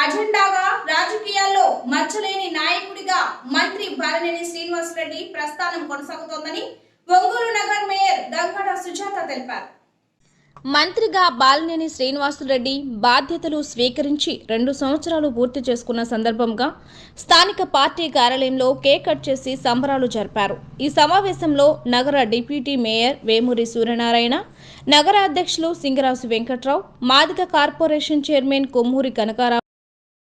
అజెండాగా రాజకీయాల్లో మచ్చలేని నాయకుడిగా మంత్రి బాలినేని శ్రీనివాసరెడ్డి ప్రస్థానం కొనసాగుతోందని ఒంగోలు నగర్ మేయర్ గంగడ సుజాత తెలిపారు. మంత్రిగా బాలినేని శ్రీనివాసులరెడ్డి బాధ్యతలు స్వీకరించి రెండు సంవత్సరాలు పూర్తి చేసుకున్న సందర్భంగా స్థానిక పార్టీ కార్యాలయంలో కేక్ కట్ చేసి సంబరాలు జరిపారు. ఈ సమావేశంలో నగర డిప్యూటీ మేయర్ వేమూరి సూర్యనారాయణ నగర అధ్యక్షులు సింగరాజు వెంకట్రావు మాదిగ కార్పొరేషన్ చైర్మన్ కొమ్మూరి కనకారావు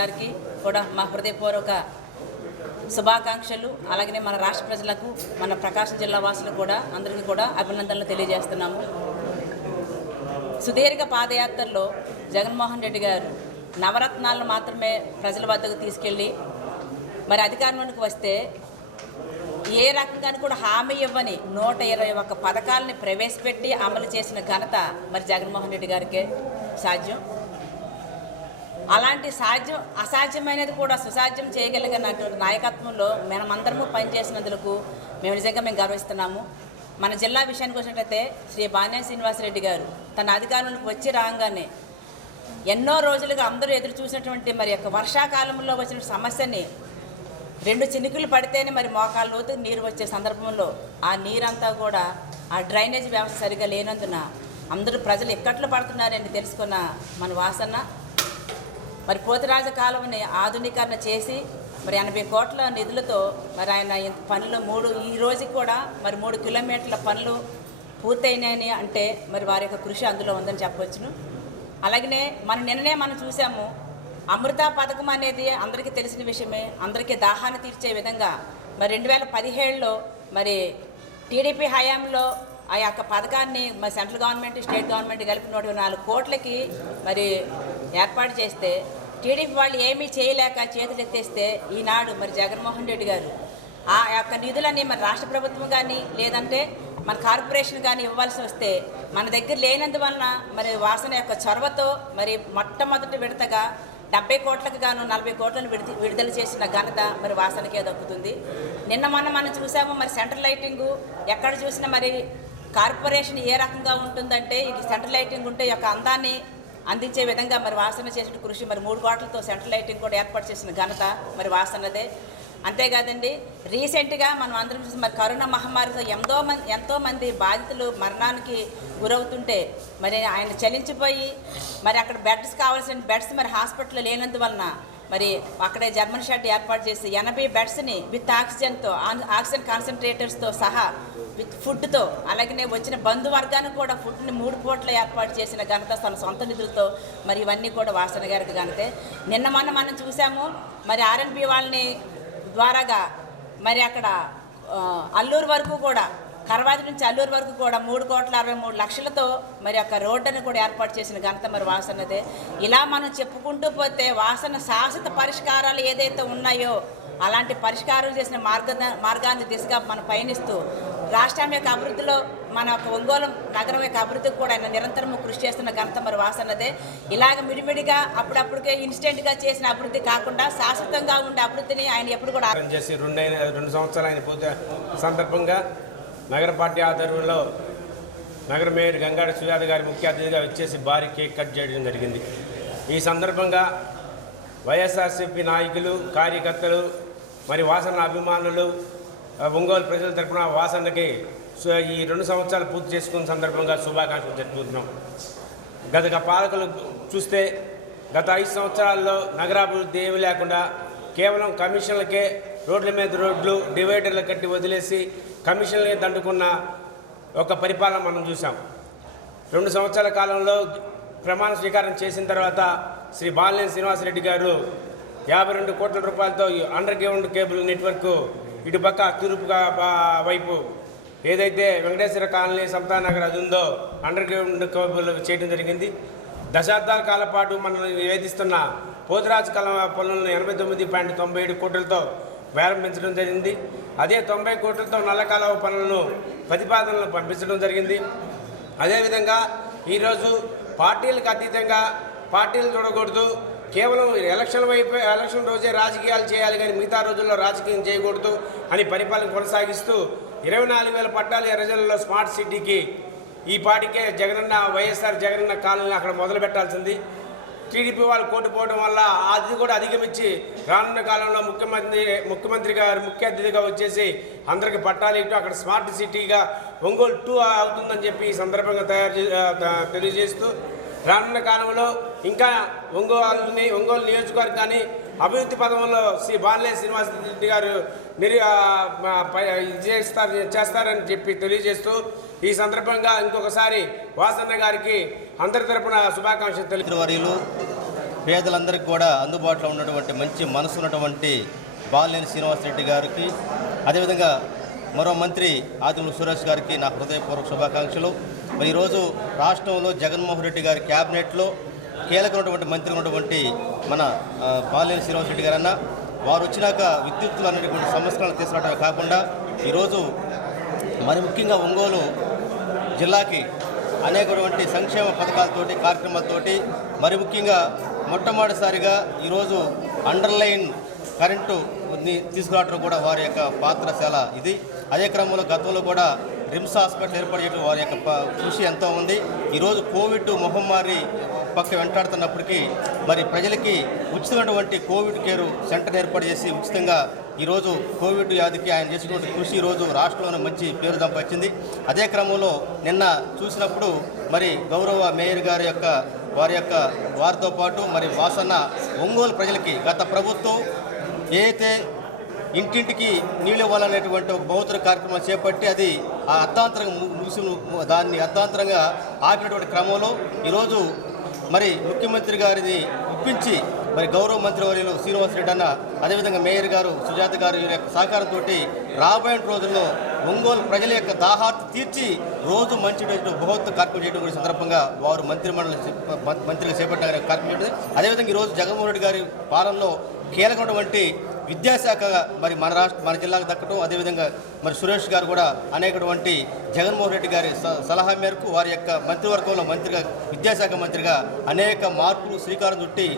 గారికి కూడా మా హృదయపూర్వక శుభాకాంక్షలు. అలాగనే మన రాష్ట్ర ప్రజలకు మన ప్రకాశం జిల్లా వాసులకు కూడా అందరికీ కూడా అభినందనలు తెలియజేస్తున్నాము. సుదీర్ఘ పాదయాత్రలో జగన్మోహన్ రెడ్డి గారు నవరత్నాలను మాత్రమే ప్రజల వద్దకు తీసుకెళ్ళి మరి అధికారంలోకి వస్తే ఏ రకంగా కూడా హామీ ఇవ్వని నూట ఇరవై ఒక్క పథకాలని ప్రవేశపెట్టి అమలు చేసిన ఘనత మరి జగన్మోహన్ రెడ్డి గారికే సాధ్యం. అలాంటి సాధ్యం అసాధ్యమైనది కూడా సుసాధ్యం చేయగలిగినటువంటి నాయకత్వంలో మనమందరము పనిచేసినందుకు మేము నిజంగా మేము గర్విస్తున్నాము. మన జిల్లా విషయానికి వచ్చినట్లయితే శ్రీ బాన్యా శ్రీనివాసరెడ్డి గారు తన అధికారంలోకి వచ్చి రాగానే ఎన్నో రోజులుగా అందరూ ఎదురు చూసినటువంటి మరి యొక్క వర్షాకాలంలో వచ్చిన సమస్యని రెండు చినుకులు పడితేనే మరి మోకాల లోతు నీరు వచ్చే సందర్భంలో ఆ నీరంతా కూడా ఆ డ్రైనేజ్ వ్యవస్థ సరిగా లేనందున అందరూ ప్రజలు ఎక్కట్లు పడుతున్నారని తెలుసుకున్న మన వాసన మరి పోతిరాజ కాలువని ఆధునీకరణ చేసి మరి ఎనభై కోట్ల నిధులతో మరి ఆయన ఇంత పనులు మూడు ఈ రోజుకి కూడా మరి మూడు కిలోమీటర్ల పనులు పూర్తయినాయని అంటే మరి వారి యొక్క కృషి అందులో ఉందని చెప్పవచ్చును. అలాగనే మన నిన్ననే మనం చూసాము అమృత పథకం అనేది అందరికీ తెలిసిన విషయమే అందరికీ దాహాన్ని తీర్చే విధంగా మరి రెండు వేల పదిహేడులో మరి టీడీపీ హయాంలో ఆ యొక్క పథకాన్ని మరి సెంట్రల్ గవర్నమెంట్ స్టేట్ గవర్నమెంట్ కలిపి నూట నాలుగు కోట్లకి మరి ఏర్పాటు చేస్తే టీడీపీ వాళ్ళు ఏమీ చేయలేక చేతులెత్తేస్తే ఈనాడు మరి జగన్మోహన్ రెడ్డి గారు. ఆ యొక్క నిధులని మరి రాష్ట్ర ప్రభుత్వం కానీ లేదంటే మన కార్పొరేషన్ కానీ ఇవ్వాల్సి వస్తే మన దగ్గర లేనందువలన మరి వాసన యొక్క చొరవతో మరి మొట్టమొదటి విడతగా డెబ్బై కోట్లకు గాను నలభై కోట్లను విడి విడుదల చేసిన ఘనత మరి వాసనకే దక్కుతుంది. నిన్న మొన్న మనం చూసాము మరి సెంట్రల్ లైటింగు ఎక్కడ చూసినా మరి కార్పొరేషన్ ఏ రకంగా ఉంటుందంటే ఇది సెంట్రల్ లైటింగ్ ఉంటే యొక్క అందాన్ని అందించే విధంగా మరి వాసన చేసిన కృషి మరి మూడు కోట్లతో సెంట్రల్ లైటింగ్ కూడా ఏర్పాటు చేసిన ఘనత మరి వాసనదే. అంతేకాదండి రీసెంట్గా మనం అందరం చూసి మరి కరోనా మహమ్మారితో ఎంతో మంది ఎంతోమంది బాధితులు మరణానికి గురవుతుంటే మరి ఆయన చలించిపోయి మరి అక్కడ బెడ్స్ కావాల్సిన బెడ్స్ మరి హాస్పిటల్లో లేనందువలన మరి అక్కడే జర్మన్ షెడ్ ఏర్పాటు చేసి ఎనభై బెడ్స్ని విత్ ఆక్సిజన్తో ఆక్సిజన్ కాన్సన్ట్రేటర్స్తో సహా విత్ ఫుడ్తో అలాగనే వచ్చిన బంధువర్గానికి కూడా ఫుడ్ని మూడు పూట్ల ఏర్పాటు చేసిన ఘనత తన సొంత నిధులతో మరి ఇవన్నీ కూడా వాసన గారికి ఘనతే. నిన్న మొన్న మనం చూసాము మరి ఆర్ఎన్పి వాళ్ళని ద్వారాగా మరి అక్కడ అల్లూరు వరకు కూడా తర్వాత నుంచి అల్లూరు వరకు కూడా మూడు కోట్ల అరవై మూడు లక్షలతో మరి ఒక రోడ్డుని కూడా ఏర్పాటు చేసిన ఘనత మరి వాసనదే ఇలా మనం చెప్పుకుంటూ పోతే వాసన శాశ్వత పరిష్కారాలు ఏదైతే ఉన్నాయో అలాంటి పరిష్కారం చేసిన మార్గ మార్గాన్ని దిశగా మనం పయనిస్తూ రాష్ట్రం యొక్క అభివృద్ధిలో మన యొక్క ఒంగోలు నగరం యొక్క అభివృద్ధికి కూడా ఆయన నిరంతరం కృషి చేస్తున్న ఘనత మరి వాసనదే ఇలాగ మిడిమిడిగా అప్పుడప్పుడుకే ఇన్స్టెంట్గా చేసిన అభివృద్ధి కాకుండా శాశ్వతంగా ఉండే అభివృద్ధిని ఆయన ఎప్పుడు కూడా చేసి రెండు రెండు సంవత్సరాలు ఆయన పోతే సందర్భంగా నగర పార్టీ ఆధ్వర్యంలో నగర మేయర్ గంగాడ సుజాత గారి ముఖ్య అతిథిగా వచ్చేసి భారీ కేక్ కట్ చేయడం జరిగింది. ఈ సందర్భంగా వైఎస్ఆర్సీపీ నాయకులు కార్యకర్తలు మరి వాసన అభిమానులు ఒంగోలు ప్రజల తరఫున వాసనకి సు- ఈ రెండు సంవత్సరాలు పూర్తి చేసుకున్న సందర్భంగా శుభాకాంక్షలు జరుపుకుంటున్నాం గత పాలకులు చూస్తే గత ఐదు సంవత్సరాల్లో నగరాభివృద్ధి ఏమీ లేకుండా కేవలం కమిషన్లకే రోడ్ల మీద రోడ్లు డివైడర్లు కట్టి వదిలేసి కమిషన్లే దండుకున్న ఒక పరిపాలన మనం చూసాం రెండు సంవత్సరాల కాలంలో ప్రమాణ స్వీకారం చేసిన తర్వాత శ్రీ బాలినేని శ్రీనివాసరెడ్డి గారు యాభై రెండు కోట్ల రూపాయలతో ఈ అండర్ గ్రౌండ్ కేబుల్ నెట్వర్క్ ఇటుపక్క తూర్పుగా వైపు ఏదైతే వెంకటేశ్వర కాలనీ సమతానగర్ అది ఉందో అండర్ గ్రౌండ్ కేబుల్ చేయడం జరిగింది. దశాబ్దాల కాల పాటు మనల్ని వేధిస్తున్న పోతురాజు కల పనులను ఎనభై తొమ్మిది పాయింట్ తొంభై ఏడు కోట్లతో ప్రారంభించడం జరిగింది. అదే తొంభై కోట్లతో నల్లకాలవ పనులను ప్రతిపాదనలు పంపించడం జరిగింది. అదేవిధంగా ఈరోజు పార్టీలకు అతీతంగా పార్టీలు చూడకూడదు. కేవలం ఎలక్షన్ వైపు ఎలక్షన్ రోజే రాజకీయాలు చేయాలి కానీ మిగతా రోజుల్లో రాజకీయం చేయకూడదు అని పరిపాలన కొనసాగిస్తూ ఇరవై నాలుగు వేల పట్టాలు ఎర్రజల్లలో స్మార్ట్ సిటీకి ఈ పాటికే జగనన్న వైఎస్ఆర్ జగనన్న కాలనీ అక్కడ మొదలు పెట్టాల్సింది టీడీపీ వాళ్ళు కోటుపోవడం వల్ల అది కూడా అధిగమించి రానున్న కాలంలో ముఖ్యమంత్రి ముఖ్యమంత్రి గారు ముఖ్య అతిథిగా వచ్చేసి అందరికి పట్టాలు ఇటు అక్కడ స్మార్ట్ సిటీగా ఒంగోలు టూ అవుతుందని చెప్పి ఈ సందర్భంగా తయారు చే- తెలియజేస్తూ రానున్న కాలంలో ఇంకా ఒంగోలుని ఒంగోలు నియోజకవర్గాన్ని అభివృద్ధి పదంలో శ్రీ బాలనే శ్రీనివాస రెడ్డి గారు నిర్ ఇది చేస్తారు చేస్తారని చెప్పి తెలియజేస్తూ ఈ సందర్భంగా ఇంకొకసారి వాసన్న గారికి అందరి తరపున శుభాకాంక్షలు తెలియ పేదలందరికీ కూడా అందుబాటులో ఉన్నటువంటి మంచి మనసు ఉన్నటువంటి బాలినేని శ్రీనివాసరెడ్డి గారికి అదేవిధంగా మరో మంత్రి ఆదిమూలు సురేష్ గారికి నా హృదయపూర్వక శుభాకాంక్షలు. మరి ఈరోజు రాష్ట్రంలో జగన్మోహన్ రెడ్డి గారి క్యాబినెట్లో కీలకమైనటువంటి మంత్రి ఉన్నటువంటి మన బాలినేని శ్రీనివాసరెడ్డి గారన్న వారు వచ్చినాక విద్యుత్తులు అనేటువంటి సంస్కరణలు తీసుకురావటమే కాకుండా ఈరోజు మరి ముఖ్యంగా ఒంగోలు జిల్లాకి అనేకటువంటి సంక్షేమ పథకాలతోటి కార్యక్రమాలతోటి మరి ముఖ్యంగా మొట్టమొదటిసారిగా ఈరోజు అండర్లైన్ కరెంటు తీసుకురావడం కూడా వారి యొక్క పాత్ర చాలా ఇది. అదే క్రమంలో గతంలో కూడా రిమ్స్ హాస్పిటల్ ఏర్పాటు చేయడం వారి యొక్క కృషి ఎంతో ఉంది. ఈరోజు కోవిడ్ మహమ్మారి పక్క వెంటాడుతున్నప్పటికీ మరి ప్రజలకి ఉచితమైనటువంటి కోవిడ్ కేర్ సెంటర్ ఏర్పాటు చేసి ఉచితంగా ఈరోజు కోవిడ్ వ్యాధికి ఆయన చేసినటువంటి కృషి ఈరోజు రాష్ట్రంలోనే మంచి పేరు దంపచ్చింది అదే క్రమంలో నిన్న చూసినప్పుడు మరి గౌరవ మేయర్ గారి యొక్క వారి యొక్క వారితో పాటు మరి వాసన ఒంగోలు ప్రజలకి గత ప్రభుత్వం ఏదైతే ఇంటింటికి నీళ్ళు ఇవ్వాలనేటువంటి ఒక బహుతర కార్యక్రమం చేపట్టి అది ఆ అర్థాంతరంగా ముగిసి దాన్ని అర్థాంతరంగా ఆపినటువంటి క్రమంలో ఈరోజు మరి ముఖ్యమంత్రి గారిని ఒప్పించి మరి గౌరవ మంత్రి వర్యులు శ్రీనివాసరెడ్డి అన్న అదేవిధంగా మేయర్ గారు సుజాత గారు వీరి యొక్క సహకారంతో రాబోయే రోజుల్లో ఒంగోలు ప్రజల యొక్క దాహార్తి తీర్చి రోజు మంచి బహుత్వ కార్యక్రమం చేయడం కూడా సందర్భంగా వారు మంత్రి మండలి మంత్రిగా చేపట్టిన కార్యక్రమం చేయడం అదేవిధంగా ఈరోజు జగన్మోహన్ రెడ్డి గారి పాలనలో కీలకమైనటువంటి విద్యాశాఖ మరి మన రాష్ట్ర మన జిల్లాకు దక్కడం అదేవిధంగా మరి సురేష్ గారు కూడా అనేకటువంటి జగన్మోహన్ రెడ్డి గారి స- సలహా మేరకు వారి యొక్క మంత్రివర్గంలో మంత్రిగా విద్యాశాఖ మంత్రిగా అనేక మార్పులు శ్రీకారం చుట్టి